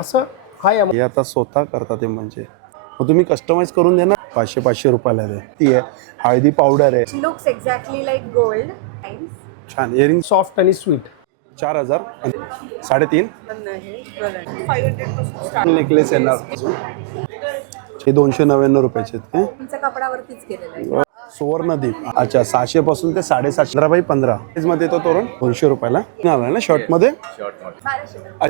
असं हा या हे आता स्वतः करतात ते म्हणजे मग तुम्ही कस्टमाइज करून देणार 500 रुपयाला आहे ती आहे हळदी पावडर आहे Looks exactly like gold. Nice. छान इयरिंग सॉफ्ट आणि स्वीट 4000 3.5 नेकलेस येणार हे 299 रुपयाचे आहेत तुमच्या कपडावरतीच केलेलं आहे. सुवर्णदीप अच्छा 600 पासून ते 750 बाय 15 मध्ये तो तोरण 200 रुपयाला आलाय ना शॉर्ट मध्ये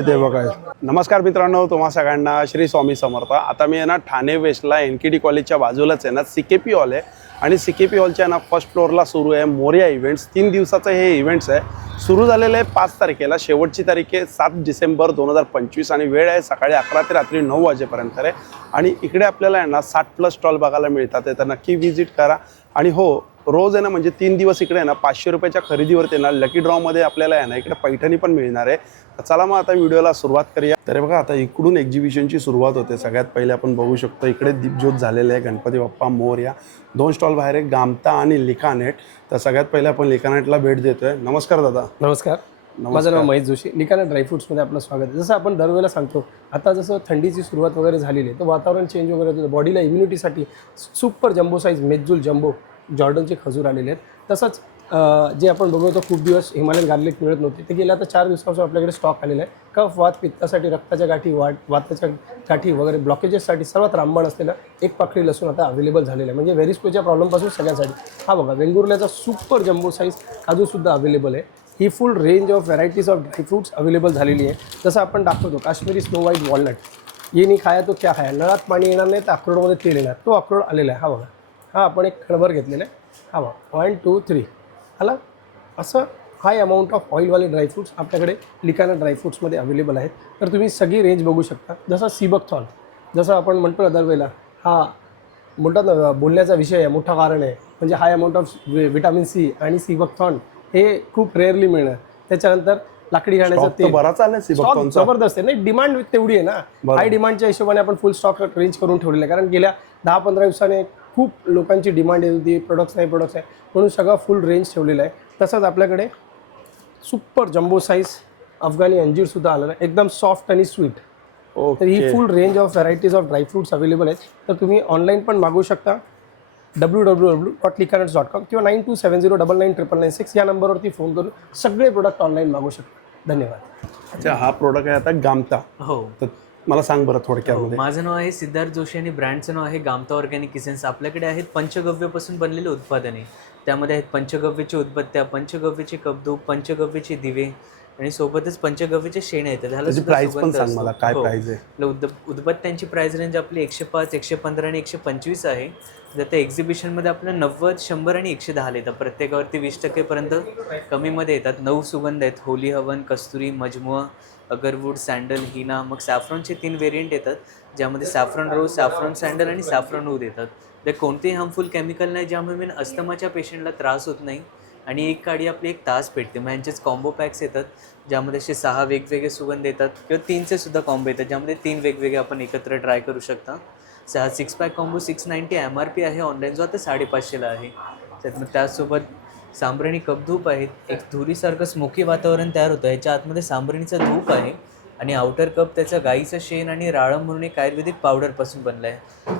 ते बघा. नमस्कार मित्रांनो, तुम्हा सगळ्यांना श्री स्वामी समर्थ. आता मी आहे ना ठाणे वेस्टला NKD कॉलेजच्या बाजूलाच आहे ना CKP हॉल आहे आणि CKP हॉलच्या ना फर्स्ट फ्लोअरला सुरू आहे मोरया इव्हेंट्स. 3 दिवसाचं हे इव्हेंट्स आहे. सुरू झालेलं आहे 5 तारखेला, शेवटची तारीख आहे 7 डिसेंबर 2025 आणि वेळ आहे सकाळी 11 ते रात्री 9 वाजेपर्यंत आहे. आणि इकडे आपल्याला आहे ना 60+ स्टॉल बघायला मिळतात, तर नक्की व्हिजिट करा. आणि हो, रोज आहे ना म्हणजे 3 दिवस इकडे आहे ना 500 रुपयाच्या खरेदीवरती ना लकी ड्रॉमध्ये आपल्याला आहे ना इकडे पैठणी पण मिळणार आहे. तर चला मग आता व्हिडिओला सुरुवात करूया. तर बघा आता इकडून एक्झिबिशनची सुरुवात होते. सगळ्यात पहिले आपण बघू शकतो इकडे दीपज्योत झालेले आहे, गणपती बाप्पा मोरया. 2 स्टॉल बाहेर आहे, गामता आणि लिकानेट. तर सगळ्यात पहिले आपण लिकानेटला भेट देतोय. नमस्कार दादा. नमस्कार. माझं नाव महेश जोशी. लिकानेट ड्रायफ्रुट्समध्ये आपलं स्वागत आहे. जसं आपण दरवेळेला सांगतो, आता जसं थंडीची सुरुवात वगैरे झालेली आहे तर वातावरण चेंज वगैरे होतं, बॉडीला इम्युनिटीसाठी सुपर जम्बो साईज मेजूल जम्बो जॉर्डनचे खजूर आलेले आहेत. तसंच जे आपण बघतो खूप दिवस हिमालयन गार्लिक मिळत नव्हते, ते गेल्या आता 4 दिवसापासून आपल्याकडे स्टॉक आलेला आहे. कफ वात पित्तासाठी, रक्ताच्या गाठी, वाताच्या गाठी वगैरे ब्लॉकेजेससाठी सर्वात रामबाण असलेला एक पाकळी लसूण आता अवेलेबल झालेला आहे, म्हणजे व्हेरिस्कोच्या प्रॉब्लेमपासून सगळ्यांसाठी. हा बघा, वेंगुर्ल्याचा सुपर जम्बो साईज काजूसुद्धा अवेलेबल आहे. ही full range of varieties of dry fruits available झालेली आहे. जसं आपण दाखवतो काश्मीरी स्नो व्हाईट वॉलनट, ये नाही खाया तो क्या खाया. नळात पाणी येणार नाही तर अक्रोडमध्ये तेल येणार, तो अक्रोड आलेला आहे. हा बघा, हा आपण एक खणभर घेतलेला आहे. हा बघा 1 2 3 आला. असं हाय अमाऊंट ऑफ ऑइलवाले ड्रायफ्रूट्स आपल्याकडे लिकाना ड्रायफ्रूट्समध्ये अवेलेबल आहेत. तर तुम्ही सगळी रेंज बघू शकता. जसं सीबकथॉन, जसं आपण म्हणतो ना दरवेळेला, हा मोठा बोलण्याचा विषय आहे, मोठं कारण आहे, म्हणजे high amount of vitamin C आणि सीबकथॉन हे खूप रेअरली मिळणार. त्याच्यानंतर लाकडी घाण्याचं तेल बराच आलं स्टॉक जबरदस्त आहे. नाही, डिमांड तेवढी आहे ना, हाय डिमांडच्या हिशोबाने आपण फुल स्टॉक रेंज करून ठेवलेलं आहे. कारण गेल्या 10-15 दिवसाने खूप लोकांची डिमांड येत होती, प्रोडक्ट्स नाही, म्हणून सगळं फुल रेंज ठेवलेलं आहे. तसंच आपल्याकडे सुपर जम्बो साईज अफगाणी अंजीरसुद्धा आलेला आहे, एकदम सॉफ्ट आणि स्वीट. तर ही full range of varieties of dry fruits available आहेत. तर तुम्ही ऑनलाईन पण मागवू शकता www.likanets.com किंवा 9270999996 या नंबरवरती फोन करून सगळे प्रोडक्ट ऑनलाईन मागवू शकता. धन्यवाद. अच्छा, हा प्रोडक्ट आहे आता गामता. हो, तर मला सांग बरं थोडक्यामध्ये. माझं नाव आहे सिद्धार्थ जोशी आणि ब्रँडचं नाव आहे गामता ऑर्गॅनिक किचन्स. आपल्याकडे आहेत पंचगव्यपासून बनलेले उत्पादने. त्यामध्ये आहेत पंचगव्याची उदबत्त्या, पंचगव्याचे कपधूप, पंचगव्याचे दिवे आणि सोबतच पंचगव्याचे शेण येतात. त्याची प्राइस पण सांग मला, काय प्राइस आहे? उदबत्त्यांची प्राइस रेंज आपली 105, 115 आणि 125 आहे. आता एक्झिबिशनमध्ये आपल्या 90, 100 आणि 110 येतात. प्रत्येकावरती 20% पर्यंत कमीमध्ये येतात. 9 सुगंध आहेत, होली हवन, कस्तुरी, मजमुआ, अगरवूड, सँडल, हिना. मग सॅफ्रॉनचे 3 व्हेरियंट येतात, ज्यामध्ये सॅफ्रॉन रोज, सॅफ्रॉन सँडल आणि सॅफ्रॉन ऊद येतात. ते कोणतेही हार्मफुल केमिकल नाही, ज्यामुळे मेन अस्थमाच्या पेशंटला त्रास होत नाही. आणि एक काडी आपली 1 तास पेटते. मग यांचेच कॉम्बो पॅक्स येतात, ज्यामध्ये असे 6 वेगवेगळे सुगंध येतात किंवा 3चे सुद्धा कॉम्बो येतात, ज्यामध्ये 3 वेगवेगळे आपण एकत्र ट्राय करू शकता. 6 पॅक कॉम्बो 690 MRP आहे ऑनलाईन, जो आता 550ला आहे. त्यासोबत सांबरणी कपधूप आहेत. एक धुरीसारखं स्मोकी वातावरण तयार होतं. ह्याच्या आतमध्ये सांबरणीचा धूप आहे आणि आउटर कप त्याचा गाईचं शेण आणि राळम म्हणून एक आयुर्वेदिक पावडरपासून बनला आहे.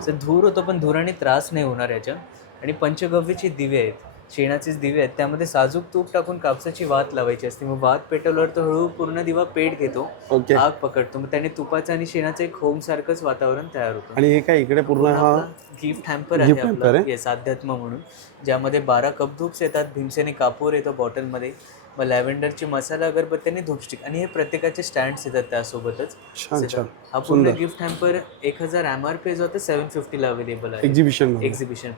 तर धूर होतो पण धुराने त्रास नाही होणार याच्या. आणि पंचगव्याचे दिवे आहेत, शेणाचेच दिवे आहेत. त्यामध्ये साजूक तूप टाकून कापसाची वात लावायची असते. मग वात पेटवल्यावर तो हळूहळू पूर्ण दिवा पेट घेतो, आग पकडतो. मग त्याने तुपाचं आणि शेणाचं एक होम सारखंच वातावरण तयार होतं. आणि हे काय इकडे पूर्ण हा गिफ्ट हॅम्पर आहे आपला, येस, अध्यात्म म्हणून, ज्यामध्ये 12 कप धूप्स येतात, भीमसेनी कापूर येतो बॉटलमध्ये, मग लॅव्हेंडरची मसाला अगरबत्ती आणि धूपस्टिक, आणि हे प्रत्येकाचे स्टँड्स येतात त्यासोबतच. हा पूर्ण गिफ्ट हॅम्पर 1000 MRP जो आता 750ला अवेलेबल आहे एक्झिबिशन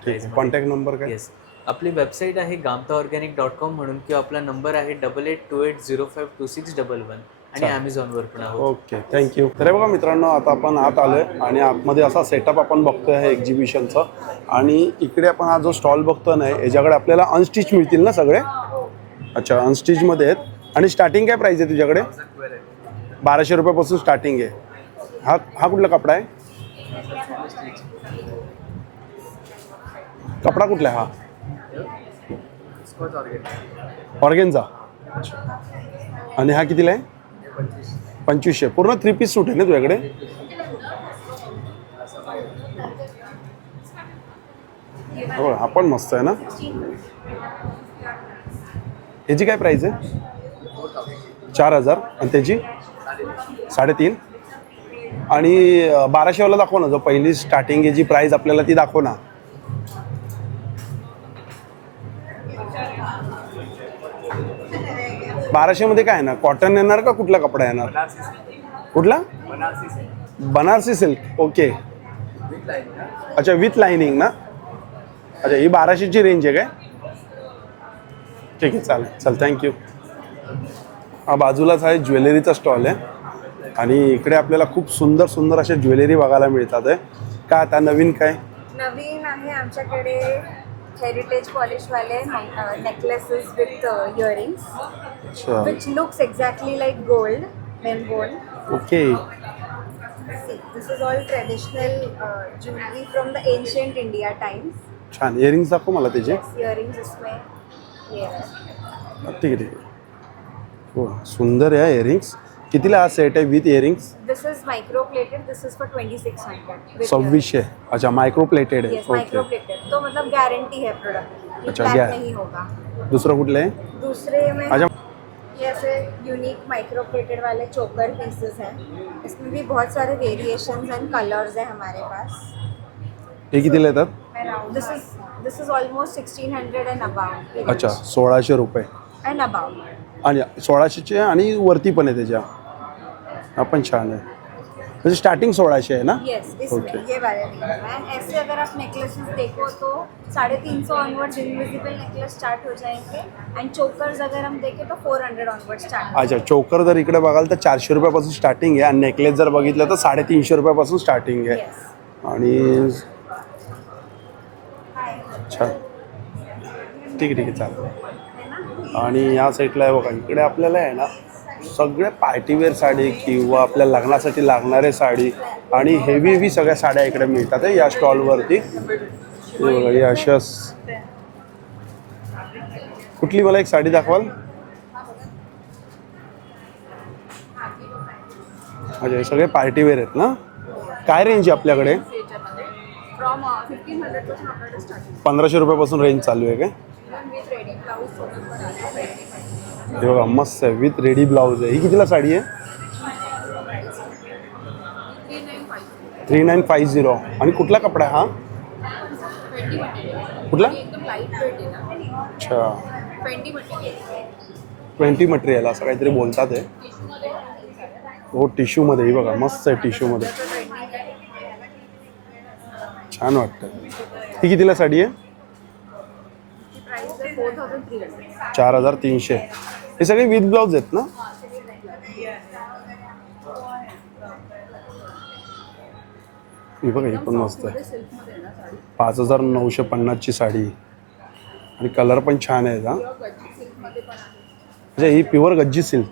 प्राइस. कॉन्टॅक्ट नंबर काय? येस, आपली वेबसाईट आहे gamtaorganic.com म्हणून, किंवा आपला नंबर आहे 8828052611 आणि ॲमेझॉनवर पण आहे. Okay, thank you. तर बघा मित्रांनो, आता आपण आत आलोय आणि आतमध्ये असा सेटअप आपण बघतोय आहे एक्झिबिशनचा. आणि इकडे आपण हा जो स्टॉल बघतो ना, याच्याकडे आपल्याला अनस्टिच मिळतील ना सगळे? अच्छा, अनस्टिचमध्ये आहेत. आणि स्टार्टिंग काय प्राईस आहे तुझ्याकडे? 1200 रुपयापासून स्टार्टिंग आहे. हा कुठला कपडा आहे? कपडा कुठला आहे हा? ऑर्गेन्झा. आणि हा कितीला आहे? 2500 पूर्ण 3 पीस सूट आहे ना तुझ्याकडे? हो हा पण मस्त आहे ना. याची काय प्राइस आहे? 4000 आणि त्याची 3.5. आणि 1200 वाला दाखव ना, जो पहिली स्टार्टिंग याची प्राइस आपल्याला ती दाखव ना. बाराशे मध्ये काय आहे ना, कॉटन येणार का कुठला कपडा येणार? कुठला? बनारसी सिल्क. ओके. अच्छा विथ लाइनिंग ना. अच्छा ही 1200ची रेंज आहे काय? ठीक आहे चालेल. चल थँक्यू. हा बाजूलाच आहे ज्वेलरीचा स्टॉल आहे आणि इकडे आपल्याला खूप सुंदर सुंदर अशा ज्वेलरी बघायला मिळतात आहे. का आता नवीन काय नवीन आहे आमच्याकडे हेरिटेज पॉलिशवाले नेकलेसेस विथ इयरिंग्स अच्छा which looks exactly like gold main gold. Okay. This is all traditional jewellery from the ancient India times. छान. इयरिंग्स दाखव मला त्याचे. इयरिंग्स इसमें ये है. ठीक आहे ठीक आहे. हो सुंदर आहे इयरिंग्स. कितीला हा सेट आहे with earrings? This is micro plated. This is for 2600. 2600. अच्छा माइक्रो प्लेटेड आहे. यस माइक्रो प्लेटेड तो मतलब गारंटी है प्रोडक्ट. अच्छा, ब्लैक क्या- नहीं होगा. दुसरं कुठलं आहे? दूसरे में अच्छा ये ऐसे यूनिक माइक्रो प्लेटेड वाले चोकर पीसेस हैं. इसमें भी बहुत सारे वेरिएशंस एंड कलर्स हैं हमारे पास. हे कितीला येतात? दिस इज ऑलमोस्ट 1600 एंड अबाउट. अच्छा 1600 रुपये. End about. आणि 1600चे आणि वरती पण आहे त्याच्या. हा पण छान आहे. म्हणजे स्टार्टिंग 1600 आहे ना? यस इसमें Okay. ये वाले रेंज में. एंड ऐसे अगर आप नेकलेसेस देखो तो 350 ऑनवर्ड्स इनविजिबल नेकलेस स्टार्ट हो जाएंगे. एंड चोकर्स अगर हम देखें तो 400 ऑनवर्ड्स स्टार्ट. अच्छा चोकर जर इकडे बघाल तर 400 रुपयापासून स्टार्टिंग आहे आणि नेकलेस जर बघितलं तर 350 रुपयापासून स्टार्टिंग आहे. यस. आणि अच्छा ठीक आहे चालेल. आणि या साईडला आहे बघा इकडे आपल्याला आहे ना सगळे पार्टीवेअर साडी किंवा आपल्या लग्नासाठी लागणारे साडी आणि हेवी सगळ्या साड्या इकडे मिळतात या स्टॉलवरती. बघा ही अशाच. कुठली मला एक साडी दाखवाल? अच्छा हे सगळे पार्टीवेअर आहेत ना. काय रेंज आहे आपल्याकडे? फ्रॉम 1500 पासून आपल्याकडे स्टार्टिंग. 1500 रुपयापासून रेंज चालू आहे काय? With ready blouse. हे बघा मस्त आहे विथ रेडी ब्लाऊज आहे. ही कितीला साडी आहे? 3950. आणि कुठला कपडा आहे हा? कुठला? एकदम लाईट वेट आहे ना. अच्छा 20 मटेरियल. 20 मटेरियल असं काहीतरी बोलतात आहे. हो टिश्यूमध्ये. ही बघा मस्त आहे टिश्यूमध्ये. छान वाटतं. ही कितीला साडी आहे? प्राइस आहे 4300. 4300. हे सगळे विथ ब्लाऊज आहेत ना? ही बघा ही पण मस्त आहे. 5950ची साडी आणि कलर पण छान आहे हा. म्हणजे ही प्युअर गज्जी सिल्क.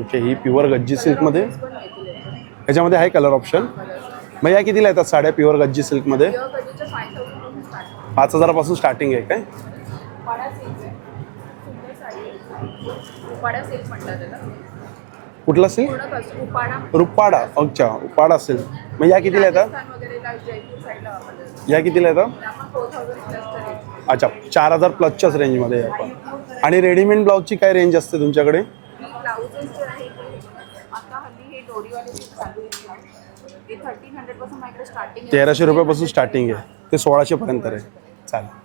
ओके ही प्युअर गज्जी सिल्कमध्ये. ह्याच्यामध्ये आहे कलर ऑप्शन. मग या कितीला येतात साड्या प्युअर गज्जी सिल्कमध्ये? 5000 पासून स्टार्टिंग आहे काय? उपाडा सिल्क म्हणतात त्याला. कुठला सिल्क? उपाडा रुपाडा. अच्छा उपाडा सिल्क. मग या कितीला येतात? वगैरे जयपूर साईडला वापरतात. या कितीला येतात? आपण 4000 प्लस तरी. अच्छा 4000 प्लसच्याच रेंजमध्ये आहे आपण. आणि रेडीमेड ब्लाऊजची काय रेंज असते तुमच्याकडे? ब्लाउजेस जे आहे आता हल्ली हे डोरीवाले जे चालू आहे ते 1300 पासून माझ्याकडे स्टार्टिंग आहे. 1300 रुपयापासून स्टार्टिंग आहे. ते 1600 पर्यंत आहे. चालेल.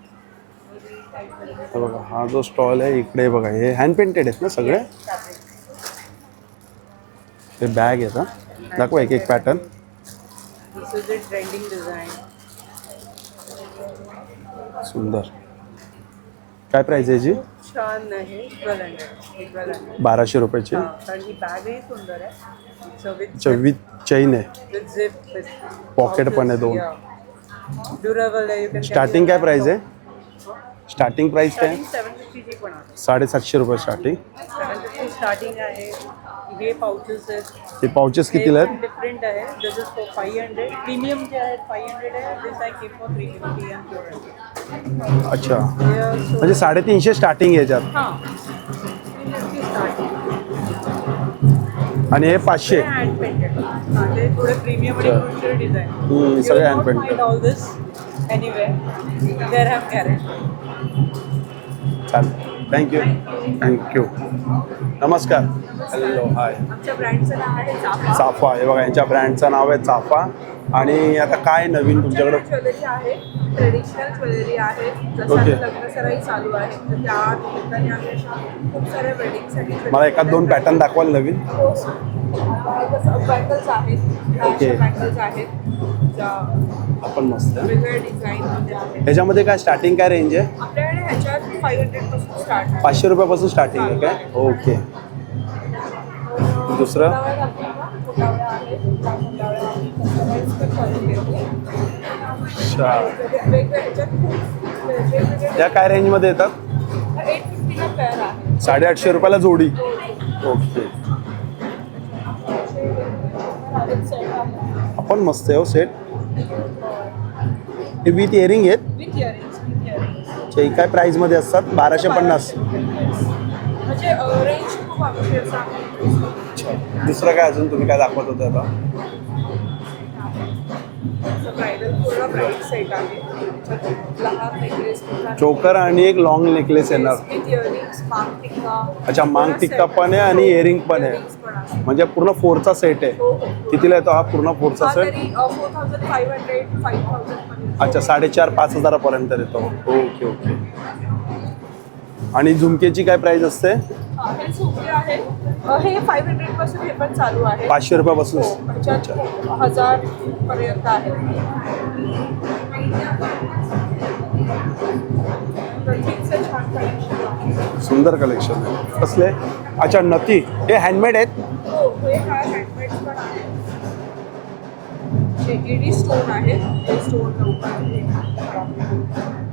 हे बघा हा जो स्टॉल आहे इकडे बघा हे हँड पेंटेड आहेत ना सगळे. हे बॅग आहेत. हा दाखवा एक एक पॅटर्न. Trending design. सुंदर. काय प्राइस आहे याची? छान आहे. 1200. 1200 रुपयाची. कारण ही बॅगही सुंदर आहे. अच्छा विथ चैन आहे. पॉकेट पण आहे 2. ड्युरेबल आहे. स्टार्टिंग काय प्राइस आहे? स्टार्टिंग प्राइस काय? 750 ची पण आहे. 750 रुपये स्टार्टिंग. 750 स्टार्टिंग आहे. हे पाउचेस आहेत. हे पाउचेस कितीला आहेत? डिफरंट आहे. दिस इज फॉर 500. प्रीमियम जे आहेत 500 आहे. This I keep for 350 and 400. अच्छा म्हणजे 350 स्टार्टिंग आहे याच्यात. हां. 350 स्टार्टिंग. आणि हे 500. हँड पेंटेड ते थोडे प्रीमियम आणि क्रुशियल डिझाईन सगळे hand paint. Find all this anywhere there have carat. चालेल, थँक्यू थँक्यू. नमस्कार. Hello, hi. आमच्या ब्रँडचं नाव आहे चाफा. चाफा. हे बघा, यांच्या ब्रँडचं नाव आहे चाफा. आणि आता काय नवीन तुमच्याकडं? ज्वेलरी आहे, ट्रेडिशनल ज्वेलरी आहे, जसं ओके. आता लग्नसराई चालू आहे तर त्या ठिकाणी आम्ही अशा खूप साऱ्या वेडिंगसाठी मला एखाद 2 पॅटर्न दाखवाल नवीन? बँगल्स आहेत, ओके. बँगल्स आहेत ज्या आपण मस्त आहे. वेगवेगळ्या डिझाईनमध्ये आहेत. ह्याच्यामध्ये काय स्टार्टिंग काय रेंज आहे? आपल्याकडे ह्याच्यात 500 पासून स्टार्ट आहे. 500 रुपयापासून स्टार्टिंग आहे काय? ओके. दुसरं? मुंडावळ्या आहेत, त्या मुंडावळ्या आम्ही कस्टमाइज पण करून देतो. अच्छा. वेगवेगळ्या ह्याच्यात खूप वेगवेगळे या काय रेंजमध्ये येतात? 850ला पेअर आहे. 850 रुपयाला जोडी. ओके. आपण मस्त आहे हो सेट. हे विथ इयरिंग आहेत. विथ इयरिंग्स हे काय प्राईजमध्ये असतात? 1250. म्हणजे रेंज खूप आवश्यक आहे. दुसरं काय अजून तुम्ही काय दाखवत होते आता? ब्रायडल पूर्ण ब्राईड सेट आहे. त्याच्यात लहान नेकलेस, चोकर आणि एक लॉंग नेकलेस येणार. विथ इयरिंग्स, मांग टिक्का. अच्छा, मांग टिक्का पण आहे आणि इयरिंग पण आहे. Earrings पण आहे. म्हणजे पूर्ण 4चा सेट आहे. हो, हो. कितीला येतो हा पूर्ण 4चा हा सेट? तरी 4500, 5000 पर्यंत. अच्छा, 4,500-5,000 पर्यंत येतो. Okay okay. आणि झुमकेची काय प्राइस असते? हा, हे झुमके आहे. हे 500 पासून हे पण चालू आहे. 500 रुपयापासून. हो, ह्याच्यात 1000 पर्यंत आहे. नथीचं छान collection आहे. सुंदर कलेक्शन आहे. कसले? अच्छा, नथी. हे हँडमेड आहेत? हो, हे काय हँडमेड पण आहे. JED स्टोन आहे. हे स्टोन लवकर आहे.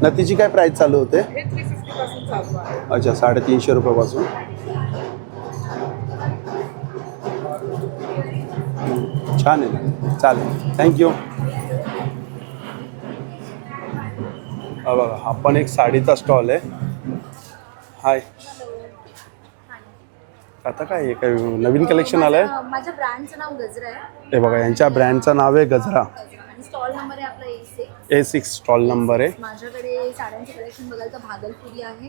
नथीची काय प्राइस चालू होते? हे 350 पासून चालू आहे. अच्छा, 350 रुपयापासून. छान आहे ना. चालेल, थँक्यू. हा बघा, हा पण एक साडीचा स्टॉल आहे. हाय. आता काय आहे? काय नवीन कलेक्शन आलंय? माझ्या ब्रँडचं नाव गजरा आहे हे बघा, यांच्या ब्रँडचं नाव आहे गजरा. आणि स्टॉल नंबर आहे आपला A6 स्टॉल नंबर आहे. माझ्याकडे साड्यांचे कलेक्शन बघाल तर भागलपुरी आहे.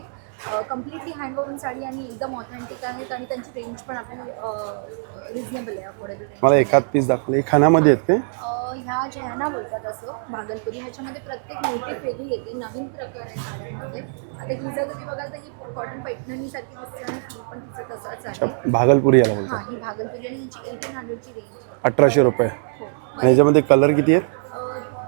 कम्प्लिटली हँडवोवन साडी आणि एकदम ऑथेंटिक आहेत आणि त्यांची रेंज पण आपली रिजनेबल आहे, अफोर्डेबल आहे. मला एखाद पीस दाखवले. खानामध्ये आहेत काय? ह्या जेहना बोलतात असं भागलपुरी. ह्याच्यामध्ये प्रत्येक मोटिफ वेगळी येते, नवीन प्रकार आहे साड्यांमध्ये. आता ही जर तुम्ही बघाल तर ही कॉटन पैठणीसारखी दिसते आणि ही पण तिचं तसंच अच्छा, आहे. भागलपुरी याला हां, बोलतात. ही भागलपुरी आणि हिची 1800ची रेंज. 1800 रुपये. हो. आणि याच्यामध्ये कलर किती आहेत?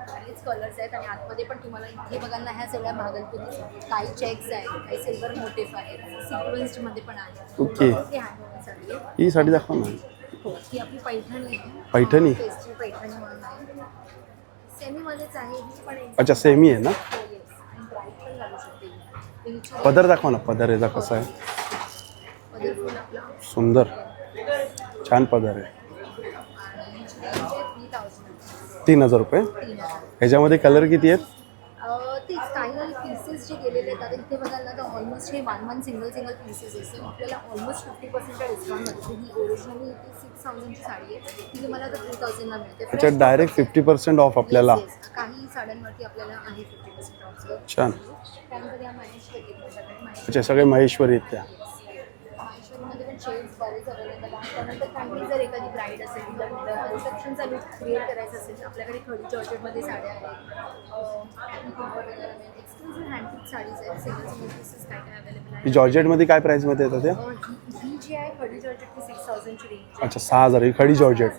बरेच कलर्स आहेत आणि आतमध्ये पण तुम्हाला इथे बघाल ना, ह्या सगळ्या भागलपुरीच आहेत. काही चेक्स आहेत, काही सिल्वर मोटिफ आहेत, सिक्वेन्स्डमध्ये पण आहेत. ओके. ते हँडवोवन साडी आहे. ही साडी दाखवा ना. हो, ही आपली पैठणी आहे. पैठणी? पेस्ट्री पैठणी म्हणून आहे. सेमीमध्येच आहे ही पण एक. अच्छा, सेमी आहे ना. हो, yes. आणि ब्राईट पण लागू शकते ही. हिची पदर दाखवा ना. पदर याचा कसा आहे? पदरफुल आपला सुंदर, छान पदर आहे. आणि हिची रेंज आहे 3000. 3000 रुपये. 3000. ह्याच्यामध्ये कलर किती आहेत? तेच काही पीसेस जे गेलेले आहेत. आता इथे बघाल ना तर ऑलमोस्ट हे वन सिंगल पीसेस असते. आपल्याला ऑलमोस्ट 50% डिस्काउंट मिळते. ही ओरिजिनली 6000ची साडी आहे, ती तुम्हाला आता 3000ला मिळते. त्याच्यात डायरेक्ट 50% ऑफ आपल्याला. Yes, yes. काही साड्यांवरती आपल्याला आहे 50% ऑफ. छान. त्यानंतर या महेश्वरी माझ्याकडे अच्छा, सगळे महेश्वरी आहेत त्या. महेश्वरीमध्ये पण शेड्स बरेच अवेलेबल आहेत. त्यानंतर काही जर एखादी ब्राईड असेल, तिला रिसेप्शनचा लुक क्रिएट करायचा असेल तर आपल्याकडे खडी जॉर्जेटमध्ये साड्या आहेत. एक्सक्लुझिव्ह हँडपिक साडीज आहेत. सिंगल पीसेस काय काय अवेलेबल ही आहेत. जॉर्जेटमध्ये काय प्राईसमध्ये येतात त्या? ही जी आहे खडी जॉर्जेट ती 6000ची रेंज. अच्छा, 6000. ही खडी जॉर्जेट.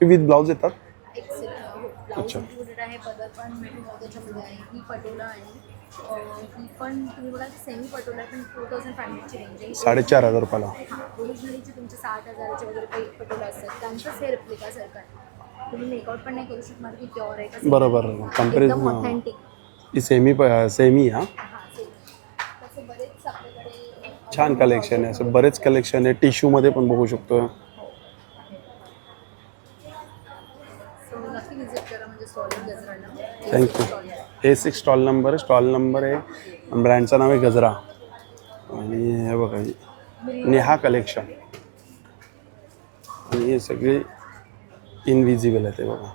ही विथ ब्लाऊज येतात? ब्लाऊज अच्छा. इन्क्लुडेड आहे. पदर पण मिळून त्याच्यामध्ये आहे. ही पटोला आहे. ही पण तुम्ही बघा सेमी पटोला आहे, पण 2500ची रेंज आहे. 4500 रुपयाला. हां, ओरिजिनलीचे तुमचे 60,000चे वगैरे काही पटोला असतात, त्यांचंच हे रेप्लिकासारखं आहे. तुम्ही मेकआउट पण नाही करू शकणार की प्युअर आहे का. बरोबर. एकदम ऑथेंटिक. ही सेमी हा. हां, सेमी. तसे बरेच आपल्याकडे छान कलेक्शन आहे. असं बरेच कलेक्शन आहे. टिश्यूमध्ये पण बघू शकतो. सो नक्की विजिट करा म्हणजे स्टॉलवर गजराला. थँक्यू. A6 स्टॉल नंबर आहे. स्टॉल नंबर आहे. ब्रँडचं नाव आहे गजरा. आणि हे बघा, नेहा कलेक्शन. आणि हे सगळे इनविजिबल आहे ते बघा.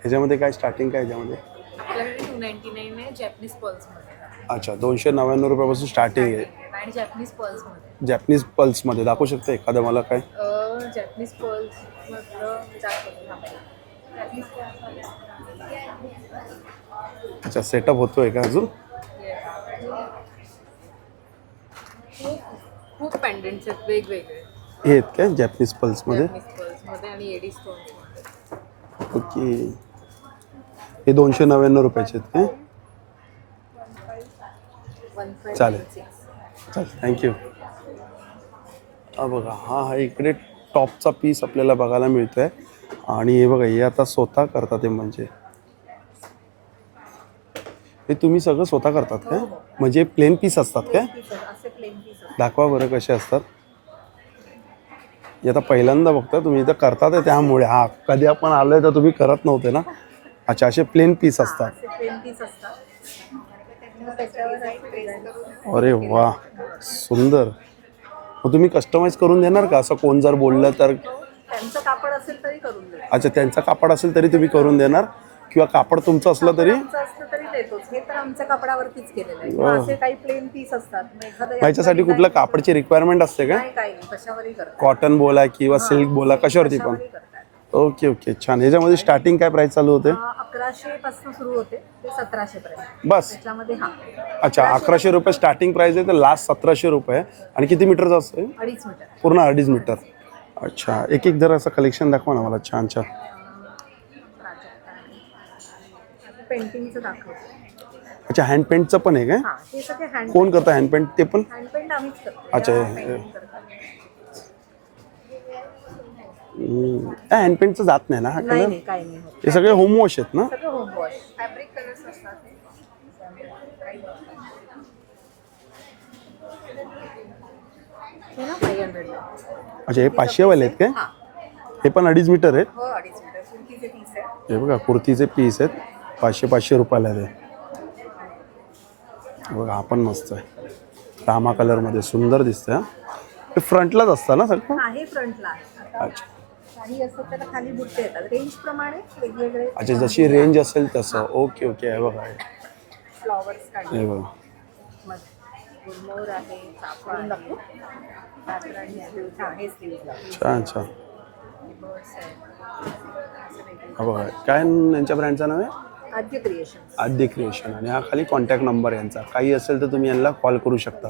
ह्याच्यामध्ये काय स्टार्टिंग काय ह्याच्यामध्ये? आपल्याकडे 299 आहे जॅपनीज पल्समध्ये अच्छा 299 रुपयापासून स्टार्टिंग आहे. आणि जॅपनीज पल्समध्ये. जॅपनीज पल्समध्ये दाखवू शकता एखादं मला काय? जॅपनीज पल्समधलं दाखवतो हा पाहिजे. जॅपनीज पल्समध्ये अच्छा सेटअप होतोय का अजून? खूप पेंडंट्स आहेत वेगवेगळे. हे आहेत काय जॅपनीज पल्समध्ये? जॅपनीज पल्समध्ये आणि एडी स्टोन्समध्ये. ओके हे 299 रुपयाचे आहेत काय? 1596. चालेल थँक्यू. हा बघा हा इकडे टॉपचा पीस आपल्याला बघायला मिळतो आहे. आणि हे बघा हे आता स्वतः करतात ते, म्हणजे हे तुम्ही सगळं स्वतः करतात काय? म्हणजे प्लेन पीस असतात काय? असे प्लेन पीस दाखवा बरं कसे असतात. हे आता पहिल्यांदा बघता तुम्ही इथं करतात आहे त्यामुळे. हा कधी आपण आलोय तर तुम्ही करत नव्हते ना. अच्छा असे प्लेन पीस असतात. असे प्लेन पीस असतात. त्याच्यावर अरे वा सुंदर. मग तुम्ही कस्टमाइज करून देणार का? असं कोण जर बोललं तर? त्यांचं कापड असेल तरी करून देतो. अच्छा त्यांचा कापड असेल तरी तुम्ही करून देणार, किंवा कापड तुमचं असलं तरी? आमचं असलं तरी देतोच. हे तर आमच्या कापडावरतीच केलेलं आहे. किंवा असे काही प्लेन पीस असतात. मग एखादं ह्याच्यासाठी कुठलं कापडची रिक्वायरमेंट असते का? नाही काही नाही कशावरही करतात. कॉटन बोला किंवा सिल्क बोला कशावरती पण? कशावरही करतात. ओके ओके छान. ह्याच्यामध्ये स्टार्टिंग काय प्राइस चालू होते? 1100 पासून सुरू होते ते 1700 पर्यंत. बस त्याच्यामध्ये हा अच्छा 1100 रुपये स्टार्टिंग प्राइस आहे तर लास्ट 1700 रुपये. आणि किती मीटरचं असतं? 2.5 मीटर. पूर्ण 2.5 मीटर. अच्छा एक एक जरा असं कलेक्शन दाखवा ना मला छान छान. पेंटिंगचं दाखवतो. अच्छा हँड पेंटचं पण आहे काय? हा हे सगळे हँड कोण करतं हँड पेंट ते पण? पेंट आम्हीच करतो. अच्छा, त्या हे- painting करतात. हँड पेंटचं जात नाही ना हा नाही कलर? नाही काही नाही होत. हे सगळे होम वॉश आहेत ना? सगळं होम वॉश. फॅब्रिक कलर्स असतात हे. हे ना 500 ला. अच्छा हे 500 वाले आहेत काय? हा हे पण 2.5 मीटर आहेत? हो 2.5 मीटर. कुर्तीचे पीस आहे. हे बघा कुर्तीचे पीस आहेत 500 रुपयाला आहे ते. बघा हा पण मस्त आहे रामा कलरमध्ये सुंदर दिसतंय. हा हे फ्रंटलाच असतं ना सगळं? हा हे फ्रंटला आहे. आता अच्छा काही असं त्याला खाली बुट्टे येतात. रेंज प्रमाणे वेगवेगळे अच्छा जशी रेंज असेल तसं. ओके ओके हे बघा फ्लॉवर्स काढले. हे बघा गुलमोहर आहे. चाफा दाखवू. रातराणी आहे. हा हे स्लीव्हला. छान छान. बर्ड्स आहे. हा बघा काय यांच्या ब्रँडचं नाव आहे? आद्य क्रिएशन. आद्य क्रिएशन. आणि हा खाली कॉन्टॅक्ट नंबर यांचा. काही असेल तर तुम्ही यांना कॉल करू शकता.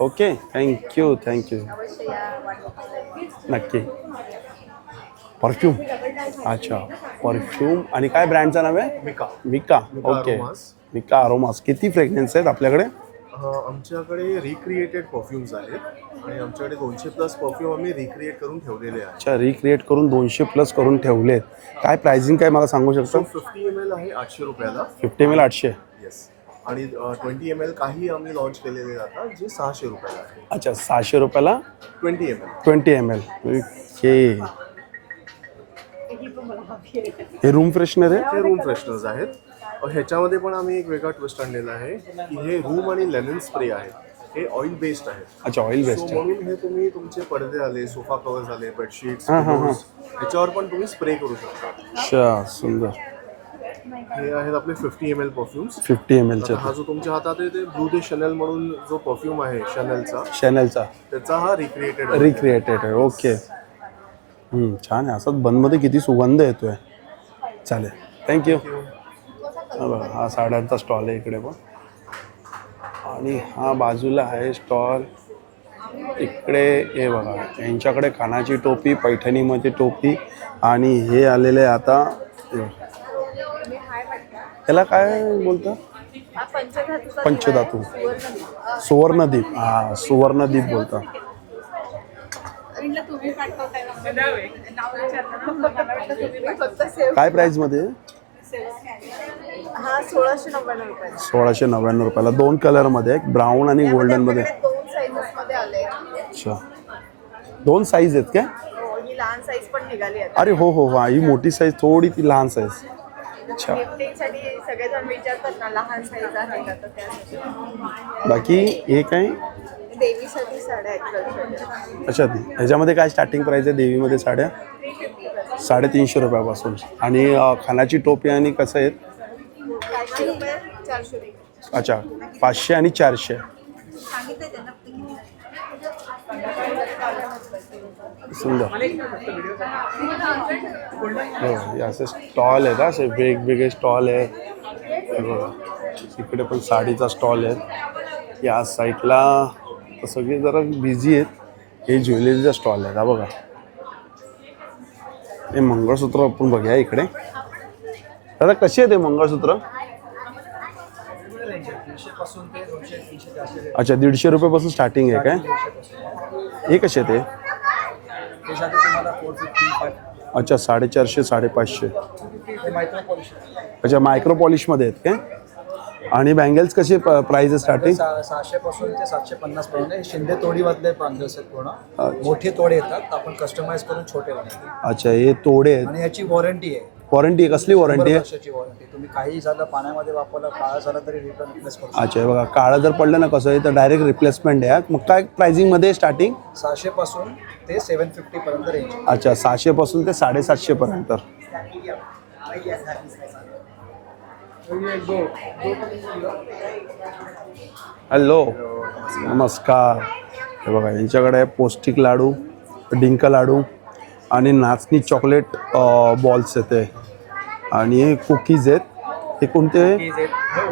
Okay thank you thank you. अवश्य या वाटत. नक्की. परफ्यूम अच्छा परफ्यूम. आणि काय ब्रँडचं नाव आहे? मिका. Okay Mika aromas. किती फ्रेग्रन्स आहेत आपल्याकडे? आमच्याकडे रिक्रिएटेड परफ्युम्स आहेत आणि आमच्याकडे 200+ परफ्यूम आम्ही रिक्रिएट करून ठेवलेले आहेत. अच्छा रिक्रिएट करून 200+ करून ठेवलेत. काय प्राइसिंग काय मला सांगू शकता? 50 ml आहे 800 रुपयाला. 50 ml 800. येस. आणि 20 ml काही आम्ही लॉन्च केलेले जातात जे 600 रुपयाला आहे. अच्छा 600 रुपयाला 20 ml. 20 ml. ओके हे रूम फ्रेशनर आहे? हे रूम फ्रेशनर्स आहेत. ह्याच्यामध्ये पण आम्ही एक वेगळा ट्विस्ट आणलेला आहे की हे रूम आणि लेमन स्प्रे आहे. हे ऑइल बेस्ड आहे. अच्छा ऑइल सो बेस्ड. म्हणून हे तुम्ही तुमचे पडदे आले, सोफा कव्हर झाले, बेडशीट्स, ह्याच्यावर पण तुम्ही स्प्रे करू शकता. अच्छा सुंदर. हे आहेत आपले 50 ml परफ्युम्स. 50 ml चे. हा जो तुमच्या हातात आहे ते ब्लू दे शनेल म्हणून जो परफ्यूम आहे शनेलचा, शॅनेलचा त्याचा हा रिक्रिएटेड रिक्रिएटेड आहे. ओके छान आहे. असंच बंदमध्ये किती सुगंध येतोय. चालेल थँक्यू. हा साड्यांचा स्टॉल आहे इकडे पण. आणि हा बाजूला आहे स्टॉल. इकडे हे बघा यांच्याकडे कानाची टोपी, पैठणीमध्ये टोपी. आणि हे आलेले आता याला काय बोलतं? पंचधातू. सुवर्णदीप. हा सुवर्णदीप बोलतात. काय प्राइस मध्ये? हा 1699 रुपये. 1699 रुपयाला. 2 कलरमध्ये एक ब्राऊन आणि गोल्डन मध्ये. 2 साईजेस मध्ये आले. अच्छा 2 साईज आहेत काय? ही लहान साईज पण निघाली आहे. अरे हो हो हा ही मोठी साईज थोडी ती लहान साईज. अच्छा गिफ्टिंगसाठी सगळेजण विचारतात ना लहान साईज आहे का तर त्यासाठी. बाकी हे काय? देवीसाठी साड्या आहेत कलरच्या. अच्छा, ह्याच्यामध्ये काय स्टार्टिंग प्राईस आहे देवीमध्ये साड्या? 350 रुपयापासून. आणि खानाची टोपी आणि कसं आहेत? 500 रुपये 400 रुपये. अच्छा, 500 आणि 400. सांगितलंय त्यांना किती. सुंदर. हो, हे असे स्टॉल आहेत, असे वेगवेगळे स्टॉल आहेत. हे बघा, इकडे पण साडीचा स्टॉल आहे. या साईडला सगळे जरा बिझी आहेत. हे ज्वेलरीचा स्टॉल आहे. हा बघा, हे मंगळसूत्र आपण बघूया इकडे. दादा कसे आहे ते मंगळसूत्र? अच्छा, 150 रुपयापासून स्टार्टिंग आहे काय? हे कसे ते? अच्छा, 450 550. अच्छा, मायक्रो पॉलिशमध्ये आहेत काय? आणि बँगल्स कसे प्राइस आहे स्टार्टिंग? 600 पासून ते 750 पर्यंत. शिंदे तोडीमधले बँगल्स आहेत पूर्ण. मोठे तोडे येतात, आपण कस्टमाइज करून छोटे बनवतो. अच्छा, हे तोडे आहेत. आणि याची वॉरंटी आहे. वॉरंटी आहे? कसली वॉरंटी आहे? वर्षाची वॉरंटी. तुम्ही काही झालं पाण्यामध्ये वापरलं, काळा झाला तरी रिटर्न रिप्लेस करू शकता. अच्छा, हे बघा, काळं जर पडलं ना कसं आहे तर डायरेक्ट रिप्लेसमेंट आहे. मग काय प्राइसिंगमध्ये स्टार्टिंग? 600 पासून ते 750 पर्यंत रेंज. अच्छा, 600 पासून ते 750 पर्यंत. हॅलो, नमस्कार. हे बघा, यांच्याकडे आहे पौष्टिक लाडू, डिंक लाडू आणि नाचणी चॉकलेट बॉल्स आहेत ते. आणि हे कुकीज आहेत. हे कोणते?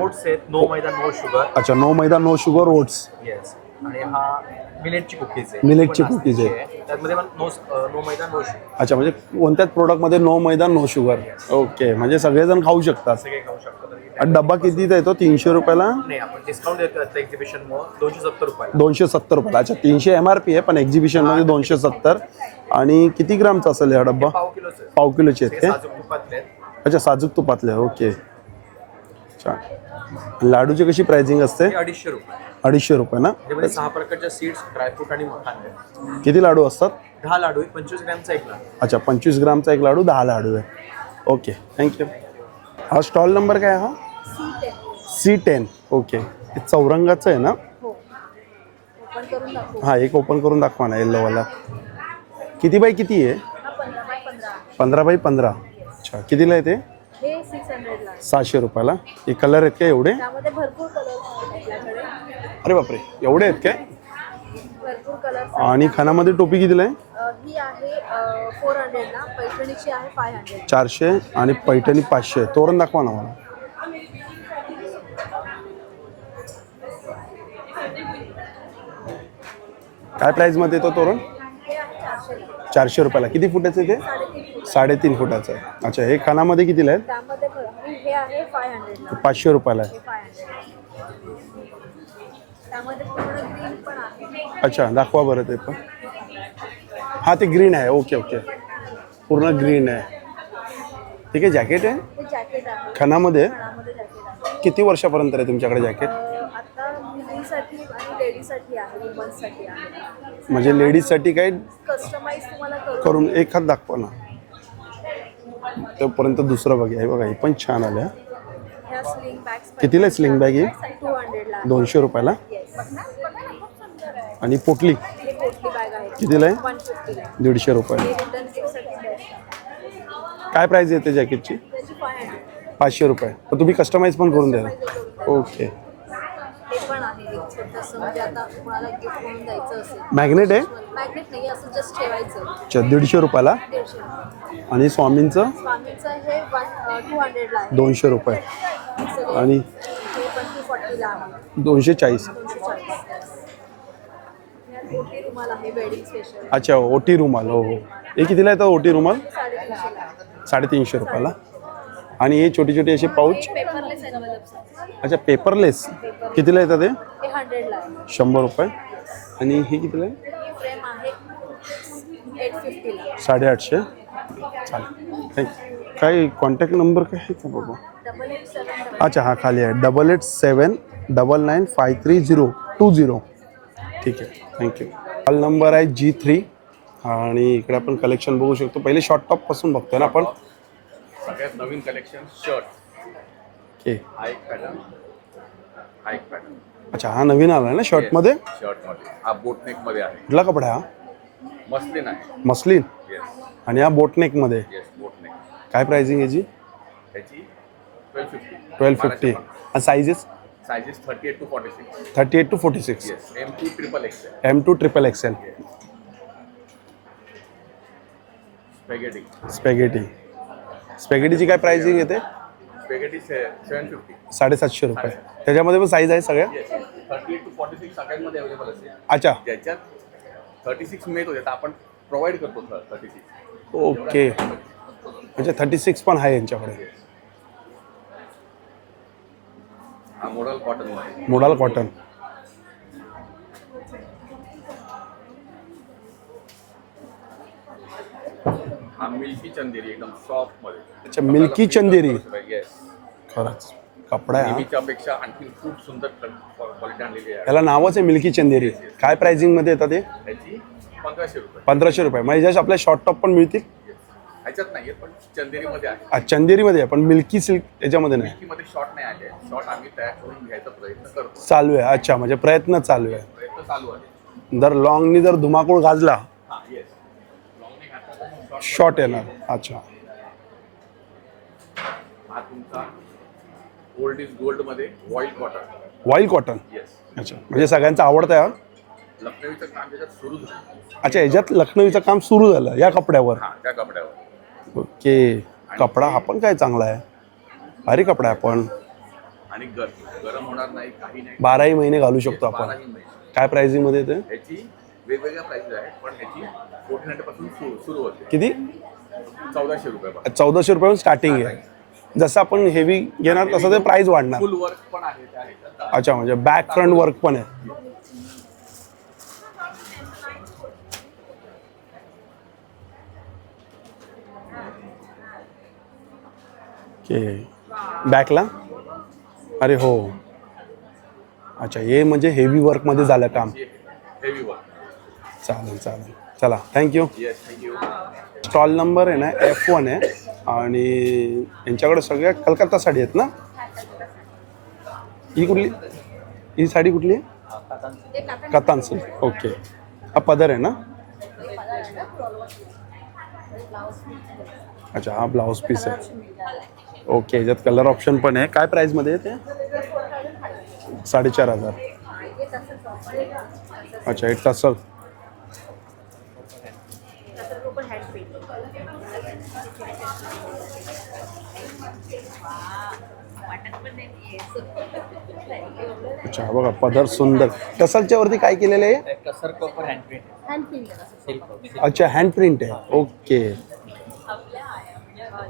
ओट्स आहेत, नो मैदा नो शुगर. अच्छा, नो मैदा नो शुगर ओट्स. येस. आणि हा मिलेटची कुकीज आहे. मिलेटची कुकीज आहे. त्यामध्ये पण नो मैदा नो शुगर. अच्छा, म्हणजे कोणत्याच प्रोडक्टमध्ये नो मैदा नो शुगर. ओके, म्हणजे सगळेजण खाऊ शकतात. सगळे खाऊ शकतो. आणि डब्बा कितीचा येतो? 300 रुपयाला? नाही, आपण डिस्काउंट देतो आता एक्झिबिशनमुळे 270 रुपयाला. 270 रुपयाला. अच्छा, 300 MRP आहे पण एक्झिबिशनमध्ये 270. आणि किती ग्रामचा असेल हा डब्बा? पाव किलोचे आहेत. पाव किलोचे आहेत हे ते? साजूक तुपातले आहेत. अच्छा, साजूक तुपातले. ओके, छान. लाडूची कशी प्राइसिंग असते? हे 250 रुपये. 250 रुपये ना? त्यामध्ये 6 प्रकारच्या सीड्स, ड्रायफ्रूट आणि मखाने आहेत. किती लाडू असतात? 10 लाडू आहेत. 25 ग्रॅमचा एक लाडू. अच्छा, 25 ग्रामचा एक लाडू, 10 लाडू आहे. Okay, thank you. हा स्टॉल नंबर काय आहे? हा C10. ओके, हे चौरंगाचं आहे ना? ओपन करून दाखवू. हां, एक ओपन करून दाखवा ना, येल्लोवाला. किती बाय किती आहे? हा 15x15. 15 बाय 15. अच्छा, कितीला आहे ते? हे 600 ला. 600 रुपयाला. हे कलर आहेत का एवढे? त्यामध्ये भरपूर कलर आहेत आपल्याकडे. अरे बापरे, एवढे आहेत काय? भरपूर कलर. आणि खानामध्ये टोपी कितीला आहे? ही आहे 400 ला. पैठणीची आहे 500. 400 आणि पैठणी 500. तोरण दाखवा ना मला. काय प्राईजमध्ये येतो तोरण? 400 रुपयाला. किती फुटाचं आहे ते? 3.5 फुटाचं आहे. अच्छा, हे खानामध्ये कितीला आहे? त्यामध्ये हे आहे 500 ला. 500 रुपयाला आहे. 500. त्यामध्ये पूर्ण ग्रीन पण आहे. अच्छा, दाखवा बरं ते पण. हां, ते ग्रीन आहे. ओके ओके, पूर्ण ग्रीन आहे. ठीक आहे. जॅकेट आहे? हे जॅकेट आहे. खानामध्ये? त्यामध्ये जॅकेट आहे. किती वर्षापर्यंत आहे तुमच्याकडे जॅकेट? आता मुलीसाठी आणि लेडीजसाठी आहे, वुमन्ससाठी आहे. म्हणजे लेडीजसाठी काय कस्टमाइज तुम्हाला करून एक हात दाखवा ना. तोपर्यंत दुसरं बघा. हे बघा, हे पण छान आलं. ह्या स्लिंग बॅग्स कितीला स्लिंग बॅग ही? 200 ला. 200 रुपयाला. येस. आणि पोटली हे पोटली बॅग आहे. कितीला आहे? 150 ला. 150 रुपये. हे रिटर्न गिफ्टसाठी बेस्ट आहे. काय प्राईस येते जॅकेटची? त्याची 500. 500 रुपये. पण तुम्ही कस्टमाइज पण करून द्या. ओके. हे पण आहे एक छोटंसं, म्हणजे आता तुम्हाला गिफ्ट म्हणून द्यायचं असेल. मॅग्नेट आहे? मॅग्नेट नाही, असं जस्ट ठेवायचं. अच्छा, 150 रुपयाला. 150. आणि स्वामींचं? स्वामींचं हे 200 ला आहे. 200 रुपये. सगळे आणि हे पण 240 ला आहे. 240. 240. ओटी रुमाल आहे वेडिंग स्पेशल. अच्छा, ओटी रुमाल. हो हो. हे कितीला येतं ओटी रुमाल? 350 ला. 350 रुपयाला. आणि हे छोटी छोटी असे पाऊच? Paperless envelopes. अच्छा, पेपरलेस. कितीला येतं ते? हे 100 ला आहे. 100 रुपये. आणि हे कितीला आहे? ही फ्रेम आहे 850 ला. 850. चालेल, थँक्यू. काय कॉन्टॅक्ट नंबर काय आहे का बाबा? 887. अच्छा, हा खाली आहे. 887 99 53020. ठीक आहे, थँक्यू. कॉल नंबर आहे G3. आणि इकडे आपण कलेक्शन बघू शकतो. पहिले शॉर्ट टॉपपासून बघतोय ना आपण. सगळ्यात नवीन कलेक्शन शर्ट. ओके, हा एक पॅटर्न, हा एक पॅटर्न. अच्छा, हा नवीन आला ना शर्टमध्ये. शर्ट मध्ये हा बोटनेक मध्ये आहे. कुठला कपडा आहे हा? मस्लिन आहे. मस्लिन. येस आणि हा बोटनेकमध्ये. Yes boatneck. काय प्राइसिंग याची? त्याची 1250. 1250. आणि sizes? Sizes 38 to 46. 38 to 46. Yes M2 triple XL. M2 triple XL. Spaghetti. स्पॅगेटीची काय प्राइसिंग येते? स्पेगेटी 750. 750 रुपये. त्याच्यामध्ये पण साईज आहे सगळ्या? येस 38 to 46 सगळ्यांमध्ये अवेलेबल असेल. अच्छा, ज्याच्यात 36 मिळत होते तर आपण प्रोव्हाइड करतो 36. ओके. म्हणजे 36 पण आहे यांच्याकडे. हा मोडल कॉटन मध्ये. Modal cotton. हा मिल्की चंदेरी एकदम सॉफ्ट मध्ये. अच्छा, मिल्की चंदेरी. येस खरंच कपडा आहे हा. नेहमीच्या पेक्षा आणखी खूप सुंदर क्वालिटी आणलेली आहे. याला नावच आहे मिल्की चंदेरी. काय प्राइसिंग मध्ये येतात ते? त्याची 1500 रुपये. 1500 रुपये. म्हणजे ज्याच्यात आपल्या शॉर्ट टॉप पण मिळतील. ह्याच्यात नाहीये पण चंदेरी मध्ये आहे. चंदेरीमध्ये आहे पण मिल्की सिल्क याच्यामध्ये नाही. मिल्की मध्ये शॉर्ट नाही आले. शॉर्ट आम्ही तयार करून घ्यायचा प्रयत्न करतो. चालू आहे. अच्छा, म्हणजे प्रयत्न चालू आहे. प्रयत्न चालू आहे. जर लॉंगनी जर धुमाकूळ गाजला हा येस लॉंग घातला शॉर्ट येणार. अच्छा, हा तुमचा ओल्ड इज गोल्ड मध्ये white cotton. While cotton. Yes अच्छा, म्हणजे सगळ्यांचा आवडता आहे हा. लखनवीचं काम त्याच्यात सुरू झालं. अच्छा, याच्यात लखनवीचं काम सुरू झालं या कपड्यावर. हा त्या कपड्यावर. ओके. कपडा हा पण काय चांगला आहे. भारी कपडा आहे. आपण आणि गरम होणार नाही काही नाही. 12ही महिने घालू शकतो आपण. 12ही महिने. काय प्राइसिंग मध्ये येते? ह्याची वेगवेगळ्या प्राइसेस आहेत पण ह्याची 1400 पासून सुरू होते. किती? 1400 रुपयापासून. 1400 रुपयापासून स्टार्टिंग आहे. जसं आपण हेवी घेणार तसं ते प्राइस वाढणार. फुल वर्क पण आहे त्या ह्याच्यात. अच्छा, म्हणजे बॅक फ्रंट वर्क पण आहे. ओके. बॅकला? अरे हो. अच्छा, हे म्हणजे हेवी वर्कमध्ये झालं काम. Heavy work. चालेल चालेल. चला, thank you. Yes thank you. Stall number आहे ना F1 आहे. आणि यांच्याकडे सगळ्या कलकत्ता साडी आहेत ना. ही कुठली? ही साडी कुठली आहे? कतान सिल्क. ओके. हा पदर आहे ना. अच्छा, हा ब्लाऊज पीस आहे. ओके. याच्यात कलर ऑप्शन पण आहे. काय प्राईजमध्ये आहे ते? 4500. अच्छा, हे टसल. अच्छा, बघा पदर सुंदर. टसलच्या वरती काय केलेलं आहे? टसर कॉपर हँड प्रिंट. अच्छा, हँड प्रिंट आहे. ओके.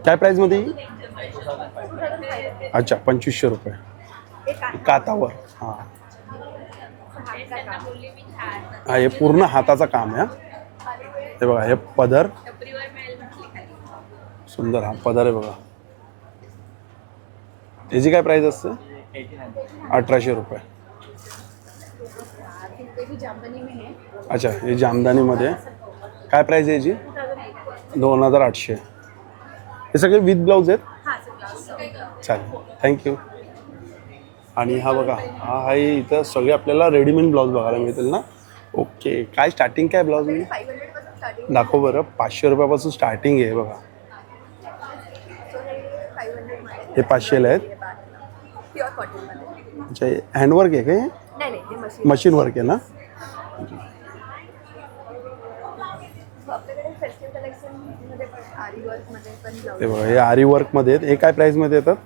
काय प्राइस मध्ये? अच्छा, 2500 रुपये कातावर. हां हा, हे पूर्ण हाताचं काम आहे. हे बघा, हे पदर सुंदर. हा पदर आहे बघा. याची काय प्राइस असते? 1800 रुपये. अच्छा, हे जामदानीमध्ये. काय प्राइस आहे याची? 2800. हे सगळे विथ ब्लाऊज आहेत. चालेल, थँक्यू. आणि हा बघा, हा आहे इथं सगळे आपल्याला रेडीमेड ब्लाऊज बघायला मिळतील ना. ओके. काय स्टार्टिंग काय ब्लाऊज म्हणजे? दाखव बरं. 500 रुपयापासून स्टार्टिंग आहे बघा. हे 500ला आहेत. अच्छा, हँडवर्क आहे काय? मशीन वर्क आहे ना. हे बघा, हे आरी वर्कमध्ये आहेत. हे काय प्राईसमध्ये येतात?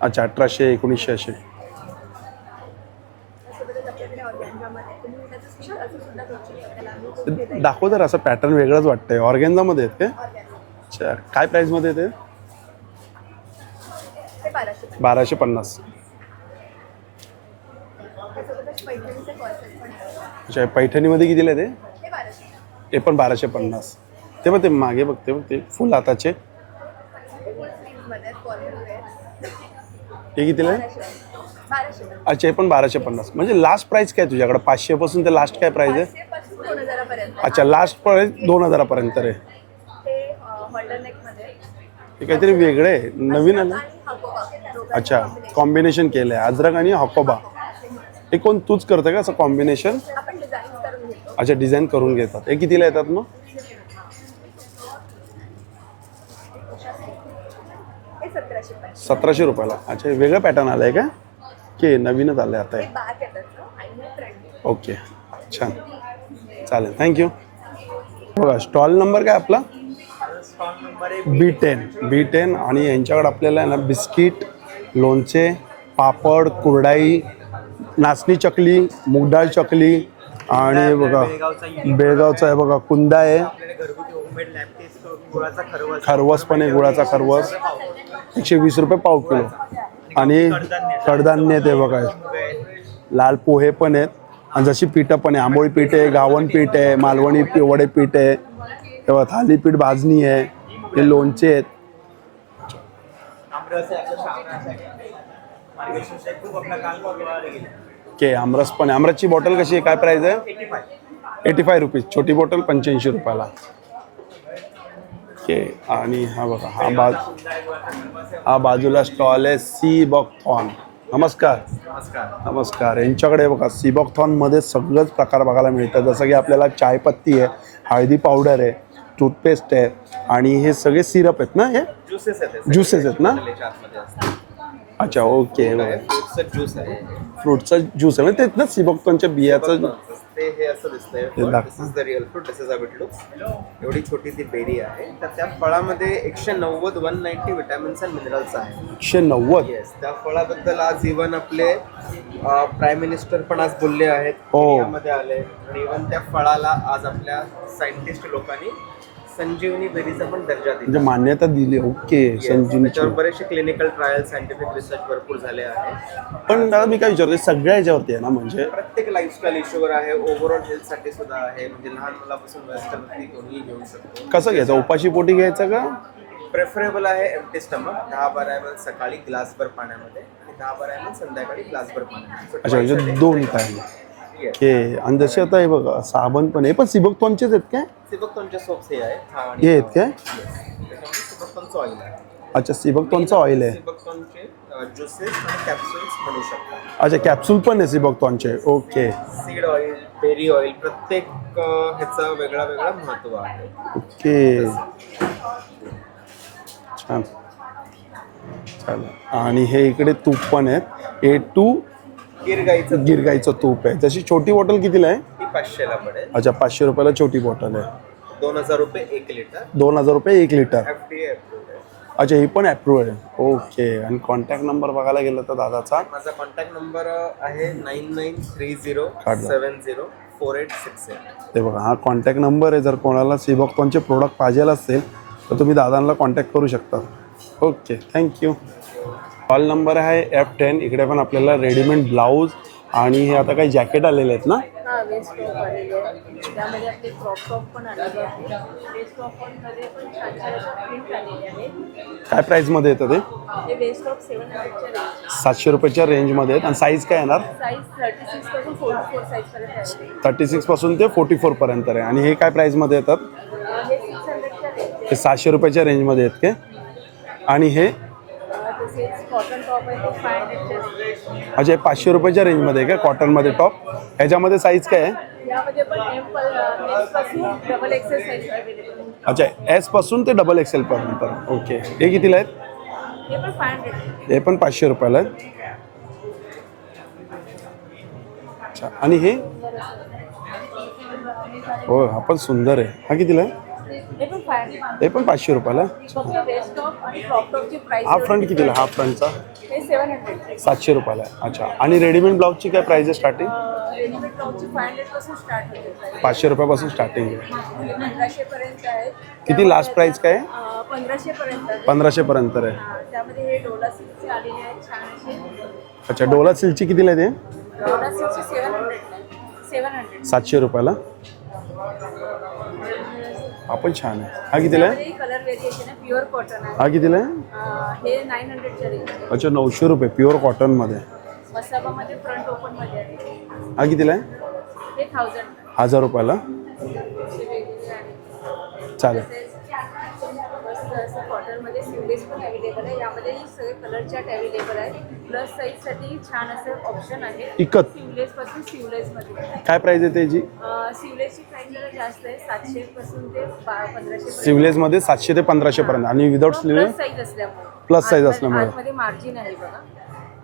अच्छा, 1800, 1900 असे. दाखव जर. असं पॅटर्न वेगळंच वाटतंय. ऑर्गेन्झामध्ये आहेत काय? अच्छा, काय प्राईसमध्ये येते? 1250. अच्छा, पैठणीमध्ये कितीला आहे ते? ते पण 1250. ते बघ, ते मागे बघते बघ, ते फुल हाताचे. हे कितीला आहे? अच्छा, हे पण 1250. म्हणजे लास्ट प्राइस काय तुझ्याकडे? 500 पासून ते लास्ट काय प्राइस आहे? अच्छा, लास्ट प्राइस 2000 पर्यंत आहे. हे काहीतरी वेगळं आहे, नवीन आहे ना. अच्छा, कॉम्बिनेशन केलं आहे अद्रक आणि हकोबा. हे कोण तूच करतं का असं कॉम्बिनेशन? आपण डिझाईन करून घेतो. अच्छा, डिझाईन करून घेतात. हे कितीला येतात मग? हे 1750. 1700 रुपयाला. अच्छा, हे वेगळं पॅटर्न आलं आहे का? की नवीनच आलं आहे आता हे? बॅक येतात आणि हे फ्रंट. ओके, छान, चालेल, थँक्यू. बघा स्टॉल नंबर काय आपला? B10 आणि यांच्याकडे आपल्याला आहे ना बिस्किट, लोणचे, पापड, कुरडाई, नाचणी चकली, मूगडाळ चकली आणि बघा बेळगावचा आहे बघा कुंदा आहे, खरवस पण आहे, गुळाचा खरवस 120 रुपये पाव किलो. आणि कडधान्य ते बघा, लाल पोहे पण आहेत आणि जशी पिठं पण आहे, आंबोळी पीठ आहे, गावण पीठ आहे, मालवणी वडे पीठ आहे, तेव्हा थालीपीठ भाजणी आहे, हे लोणचे आहेत. ओके, आमरस पण आहे. आमरसची बॉटल कशी आहे, काय प्राइस आहे? 85 रुपीज. छोटी बॉटल 85 रुपयाला. ओके, आणि हा बघा हा बाजूला स्टॉल आहे सी बॉकथॉन. नमस्कार. नमस्कार. यांच्याकडे बघा सी बॉकथॉनमध्ये सगळंच प्रकार बघायला मिळतात. जसं की आपल्याला चायपत्ती आहे, हळदी पावडर आहे, टूथपेस्ट आहे आणि हे सगळे सिरप आहेत ना, हे ज्युसेस आहेत ना? अच्छा, ओके. फ्रूटचा ज्यूस आहे तेच ना, सी बॉकथॉनच्या बियाचं हे असं दिसतंय. This is the real fruit, this is a it looks. एवढी छोटी ती बेरी आहे. तर त्या फळामध्ये 190 विटॅमिन्स अँड मिनरल्स आहेत. 190. येस, त्या फळाबद्दल आज इव्हन आपले प्राईम मिनिस्टर पण आज बोलले आहेत, हो. मीडियामध्ये आले. आणि इव्हन त्या फळाला आज आपल्या सायंटिस्ट लोकांनी संजीवनी बेरीचा पण दर्जा म्हणजे दिला, मान्यता दिली. ओके, संजीवनी. त्याच्यावर बरेचसे क्लिनिकल ट्रायल, सायंटिफिक रिसर्च भरपूर झाले आहे. पण दादा मी काय विचारते, सगळ्या ह्याच्यावरती आहे ना, म्हणजे प्रत्येक लाईफस्टाईल इश्यूवर आहे, ओव्हरऑल हेल्थसाठी सुद्धा आहे. म्हणजे लहान मुलापासून वयस्कर व्यक्ती कोणीही घेऊ शकतो. कसं घ्यायचं, उपाशी पोटी घ्यायचं का? प्रेफरेबल आहे एम्प्टी स्टमक. 10-12 ml सकाळी ग्लासभर पाण्यामध्ये आणि 10-12 ml संध्याकाळी ग्लासभर पाण्यामध्ये. अच्छा, म्हणजे 2 टाइम. ओके, आणि जसे आता हे बघा साबण पण आहे, पण सिबॉकथॉनचेच आहेत काय? सिबॉकथॉनचे सोप्स हे आहेत. हे आहेत काय? सिबॉकथॉनचं ऑइल आहे. अच्छा, सिबॉकथॉनचं ऑइल आहे. सिबॉकथॉनचे ज्युसेस आणि कॅप्सूल्स म्हणू शकता. अच्छा, कॅप्सूल पण आहे सिबॉकथॉनचे. Okay. Seed oil, berry oil, प्रत्येक ह्याचं वेगळा वेगळा महत्त्व आहे. ओके, छान, चालेल. आणि हे इकडे तूप पण आहेत. A2 गिरगाईचं तूप आहे. जशी छोटी बॉटल कितीला आहे? ती 500ला पडेल. अच्छा, 500 रुपयाला छोटी बॉटल आहे. 2000 रुपये 1 लिटर. 2000 रुपये 1 लिटर. FDA अप्रूव्ड आहे. अच्छा, ही पण अप्रूव्ड आहे. ओके, आणि कॉन्टॅक्ट नंबर बघायला गेलं तर दादाचा माझा कॉन्टॅक्ट नंबर आहे 9930704868. ते बघा, हा कॉन्टॅक्ट नंबर आहे. जर कोणाला सिबॉकथॉनचे प्रोडक्ट पाहिजे असेल तर तुम्ही दादांना कॉन्टॅक्ट करू शकता. Okay, thank you. कॉल नंबर आहे F10. इकडे पण आपल्याला रेडीमेड ब्लाऊज आणि हे आता काही जॅकेट आलेले आहेत ना? हा, वेस्ट टॉप आलेले आहे. त्यामध्ये आपले क्रॉप टॉप पण आलेले आहे. वेस्ट टॉपमध्ये पण छान छान अशा प्रिंट आलेले आहेत. काय प्राईसमध्ये येतं ते? हे वेस्ट टॉप 700च्या रेंज. 700 रुपयाच्या रेंजमध्ये आहेत. आणि साईज काय येणार? साईज 36 पासून 44 साईजपर्यंत आहे. 36 पासून ते 44 पर्यंत आहे. आणि हे काय प्राईसमध्ये येतात? हे 600च्या रेंज. हे 700 रुपयाच्या रेंजमध्ये आहेत काय? आणि हे तसेच कॉटन टॉप आहे ते 500च्या. अच्छा, हे 500 रुपयाच्या रेंजमध्ये आहे का कॉटनमध्ये टॉप? ह्याच्यामध्ये साईज काय आहे? यामध्ये पण एम पासून डबल एक्सेल साईज अवेलेबल आहे. अच्छा, S पासून ते XXL पर्यंत. ओके, हे कितीला आहेत? हे पण 500. हे पण 500 रुपयाला आहेत. अच्छा, आणि हे हो, हा पण सुंदर आहे. हा कितीला आहे? हे पण 500. हे पण 500 रुपयाला. फक्त वेस्ट टॉप आणि क्रॉप टॉपची प्राइस हा फ्रंट कितीला? हा फ्रंटचा हे 700. 700 रुपयाला आहे. अच्छा, आणि रेडीमेड ब्लाऊजची काय प्राईस आहे स्टार्टिंग? रेडीमेड टॉपची 500 पासून स्टार्ट होते. 500 रुपयापासून स्टार्टिंग आहे. 1500 पर्यंत आहे. किती लास्ट प्राईस काय आहे? 1500 पर्यंत. 1500 पर्यंत आहे. त्यामध्ये हे डोला सिल्कचे आलेले आहेत छान असे. अच्छा, डोला सिल्कची कितीला आहे ते? डोला सिल्कचे 700. 700 रुपयाला. हा पण छान आहे. हा कितीला आहे? कलर व्हेरिएशन आहे, प्युअर कॉटन आहे. हा कितीला आहे? हे 900च्या रेंज. अच्छा, 900 रुपये प्युअर कॉटनमध्ये. मसाबामध्ये फ्रंट ओपन मध्ये आहे. हा कितीला आहे? हे 1000. 1000 रुपयाला. चालेल. मस्त असं कॉटन मध्ये यामध्ये सिवलेस पण अवेलेबल आहे. यामध्ये सगळे कलर चार्ट अवेलेबल आहे. प्लस साईजसाठी छान असं ऑप्शन आहे. इकत सिवलेस पासून सिवलेसमध्ये काय प्राइस आहे त्याची? सिवलेसची प्राइस जरा जास्त आहे. 700 पासून ते 1500. सिवलेस मध्ये 700 ते 1500 पर्यंत आणि विदाउट स्लीव प्लस साईज असल्यामुळे. प्लस साईज असल्यामुळे. आतमध्ये मार्जिन आहे बघा.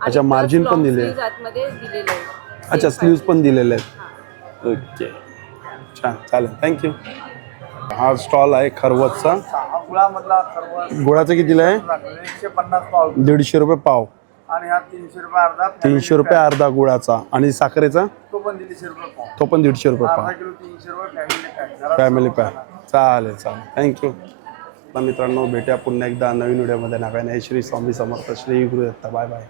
अच्छा, आणि margin plus पण long दिले आहे. sleeves आतमध्ये दिलेले आहे. अच्छा, Same स्लीव्स size. पण दिलेले आहेत. ओके, छान, चालेल, थँक्यू. हा स्टॉल आहे खरवसचा. गुळामधला सर्व गुळाचं कितीला आहे? 150 पाव 150 रुपये पाव. आणि हा 300 रुपये अर्धा. 300 रुपये अर्धा गुळाचा. आणि साखरेचा तो पण 150 रुपये पाव. तो पण 150 रुपये अर्धा पाव. किलो 300 रुपये फॅमिली पॅक. Family pack. चालेल चालेल, थँक्यू. मित्रांनो, भेटूया पुन्हा एकदा नवीन व्हिडिओमध्ये. नव्याने श्री स्वामी समर्थ, श्री गुरुदत्त. Bye bye.